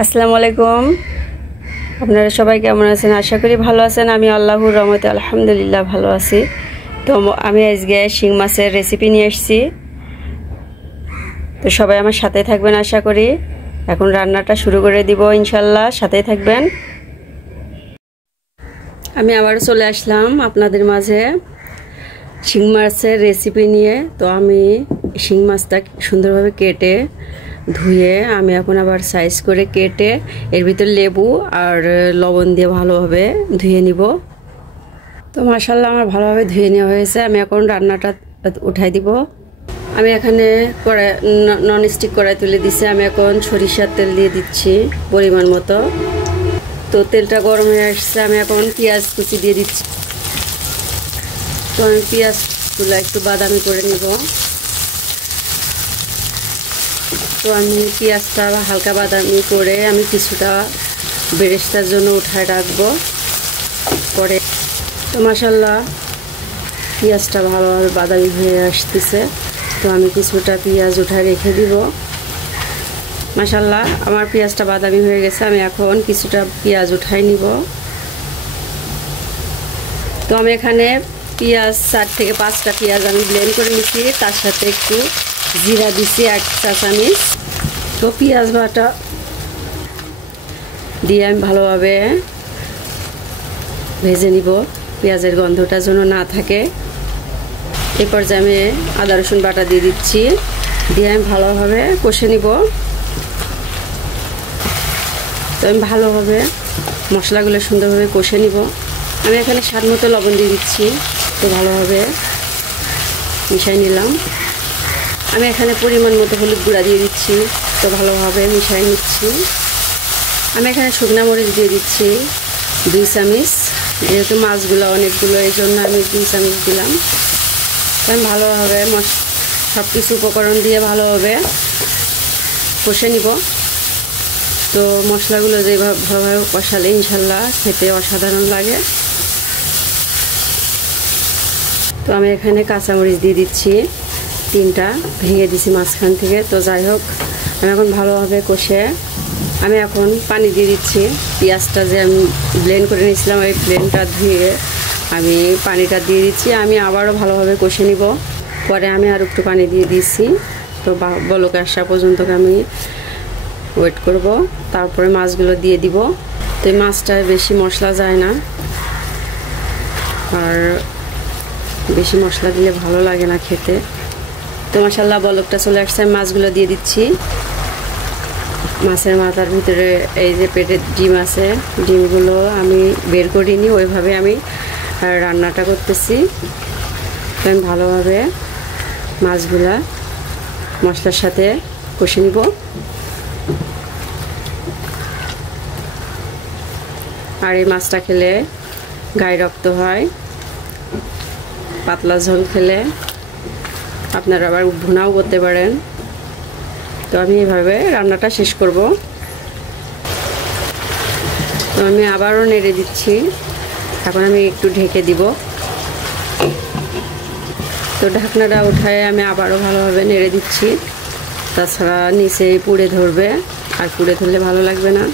আসসালামু আলাইকুম। আপনারা সবাই কেমন আছেন? আশা করি ভালো আছেন। আমি আল্লাহর রহমতে আলহামদুলিল্লাহ ভালো আছি। তো আমি আজকে শিং মাছের রেসিপি নিয়ে এসেছি। তো সবাই আমার সাথে থাকবেন আশা করি। এখন রান্নাটা শুরু করে দিব ইনশাল্লাহ, সাথেই থাকবেন। আমি আবার চলে আসলাম আপনাদের মাঝে শিং মাছের রেসিপি নিয়ে। তো আমি শিং মাছটা সুন্দরভাবে কেটে ধুয়ে আমি এখন আবার সাইজ করে কেটে এর ভিতর লেবু আর লবণ দিয়ে ভালোভাবে ধুয়ে নিব। তো মাশাআল্লাহ আমার ভালোভাবে ধুয়ে নেওয়া হয়েছে। আমি এখন রান্নাটা উঠাই দিব। আমি এখানে কড়াই ননস্টিক কড়াই তুলে দিছি। আমি এখন সরিষার তেল দিয়ে দিচ্ছি পরিমাণ মতো। তো তেলটা গরম হয়ে আসছে, আমি এখন পেঁয়াজ কুচি দিয়ে দিচ্ছি। তো আমি পেঁয়াজগুলো একটু বাদামি করে নিব। তো আমি পেঁয়াজটা হালকা বাদামি করে আমি কিছুটা বেরেস্তার জন্য উঠায় রাখবো পরে। তো মাশাআল্লাহ পেঁয়াজটা ভালোভাবে বাদামি হয়ে আসতেছে। তো আমি কিছুটা পেঁয়াজ উঠায় রেখে দিব। মাশাআল্লাহ আমার পেঁয়াজটা বাদামি হয়ে গেছে। আমি এখন কিছুটা পেঁয়াজ উঠাই নিব। তো আমি এখানে পেঁয়াজ 4 থেকে 5টা পেঁয়াজ আমি ব্লেন্ড করে নিচ্ছি। তার সাথে একটু জিরা দিচ্ছি 1 চা চামচ। তো পেঁয়াজ বাটা দিয়ে আমি ভালোভাবে ভেজে নিব, পেঁয়াজের গন্ধটা যেন না থাকে। এই পর্যায়ে আমি আদা রসুন বাটা দিয়ে দিচ্ছি, দিয়ে আমি ভালোভাবে কষে নিব। তো আমি ভালোভাবে মশলাগুলো সুন্দরভাবে কষে নিব। আমি এখানে স্বাদ মতো লবণ দিয়ে দিচ্ছি। তো ভালোভাবে মিশাই নিলাম। আমি এখানে পরিমাণ মতো হলুদ গুঁড়া দিয়ে দিচ্ছি। তো ভালোভাবে মিশাই নিচ্ছি। আমি এখানে শুকনা মরিচ দিয়ে দিচ্ছি 2 চামচ। যেহেতু মাছগুলো অনেকগুলো এই জন্য আমি 2 চামচ দিলাম। তো আমি ভালোভাবে সব কিছু উপকরণ দিয়ে ভালোভাবে কষে নিব। তো মশলাগুলো যেভাবে কষালে ইনশাল্লাহ খেতে অসাধারণ লাগে। তো আমি এখানে কাঁচামরিচ দিয়ে দিচ্ছি 3টা, ভেঙে দিছি মাঝখান থেকে। তো যাই হোক আমি এখন ভালোভাবে কষে আমি এখন পানি দিয়ে দিচ্ছি। পেঁয়াজটা যে আমি ব্লেন্ড করে নিয়েছিলাম ওই ব্লেন্ডটা ধুয়ে আমি পানিটা দিয়ে দিচ্ছি। আমি আবারও ভালোভাবে কষে নিব। পরে আমি আর একটু পানি দিয়ে দিচ্ছি। তো বলক আসা পর্যন্ত আমি ওয়েট করব, তারপরে মাছগুলো দিয়ে দিব। তো এই মাছটায় বেশি মশলা যায় না, আর বেশি মশলা দিলে ভালো লাগে না খেতে। তো মাশাআল্লাহ বলকটা চলে আসছে, আমি মাছগুলো দিয়ে দিচ্ছি। মাছের মাথার ভিতরে এই যে পেটের ডিম আছে, ডিমগুলো আমি বের করিনি, ওইভাবে আমি রান্নাটা করতেছি। তো আমি ভালোভাবে মাছগুলা মশলার সাথে কষে নিব। আর এই মাছটা খেলে গায়ে রক্ত হয়, পাতলা ঝোল খেলে আপনারা আবার ভুনাও করতে পারেন। তো আমি এইভাবে রান্নাটা শেষ করব। তো আমি আবারও নেড়ে দিচ্ছি। এখন আমি একটু ঢেকে দিব। তো ঢাকনাটা উঠায় আমি আবারও ভালোভাবে নেড়ে দিচ্ছি, তাছাড়া নিচেই পুড়ে ধরবে, আর পুড়ে ধরলে ভালো লাগবে না।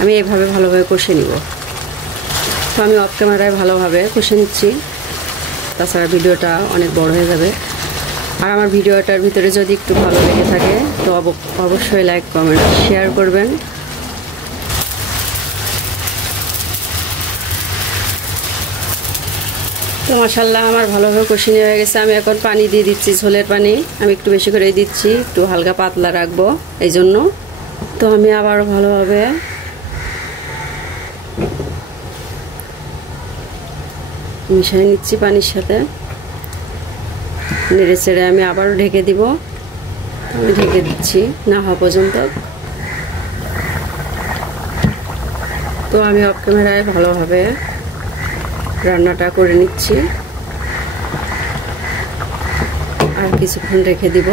আমি এইভাবে ভালোভাবে কষে নিব। তো আমি অফ ক্যামেরায় ভালোভাবে কষে নিচ্ছি, তাছাড়া ভিডিওটা অনেক বড় হয়ে যাবে। আর আমার ভিডিওটার ভিতরে যদি একটু ভালো লেগে থাকে তো অবশ্যই লাইক কমেন্ট শেয়ার করবেন। তো মাশাআল্লাহ আমার ভালোভাবে কষিয়ে হয়ে গেছে। আমি এখন পানি দিয়ে দিচ্ছি, ঝোলের পানি আমি একটু বেশি করে দিচ্ছি, একটু হালকা পাতলা রাখবো এই জন্য। তো আমি আবারও ভালোভাবে মিশিয়ে নিচ্ছি পানির সাথে, নেড়ে চেড়ে আমি আবারও ঢেকে দিব। আমি ঢেকে দিচ্ছি না হওয়া পর্যন্ত। তো আমি অফ ক্যামেরায় ভালোভাবে রান্নাটা করে নিচ্ছি, আর কিছুক্ষণ রেখে দিব।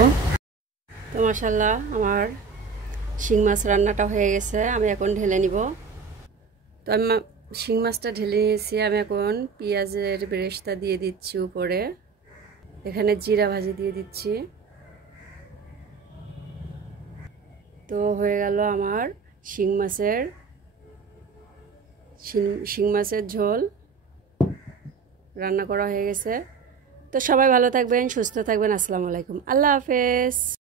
তো মাশাআল্লাহ আমার শিং মাছ রান্নাটা হয়ে গেছে। আমি এখন ঢেলে নিব। তো আমি শিং মাছটা ঢেলে নিয়েছি। আমি এখন পেঁয়াজের বেরেস্তা দিয়ে দিচ্ছি উপরে। এখানে জিরা ভাজি দিয়ে দিচ্ছি। তো হয়ে গেল আমার শিং মাছের ঝোল রান্না করা হয়ে গেছে। তো সবাই ভালো থাকবেন, সুস্থ থাকবেন। আসসালামু আলাইকুম, আল্লাহ হাফেজ।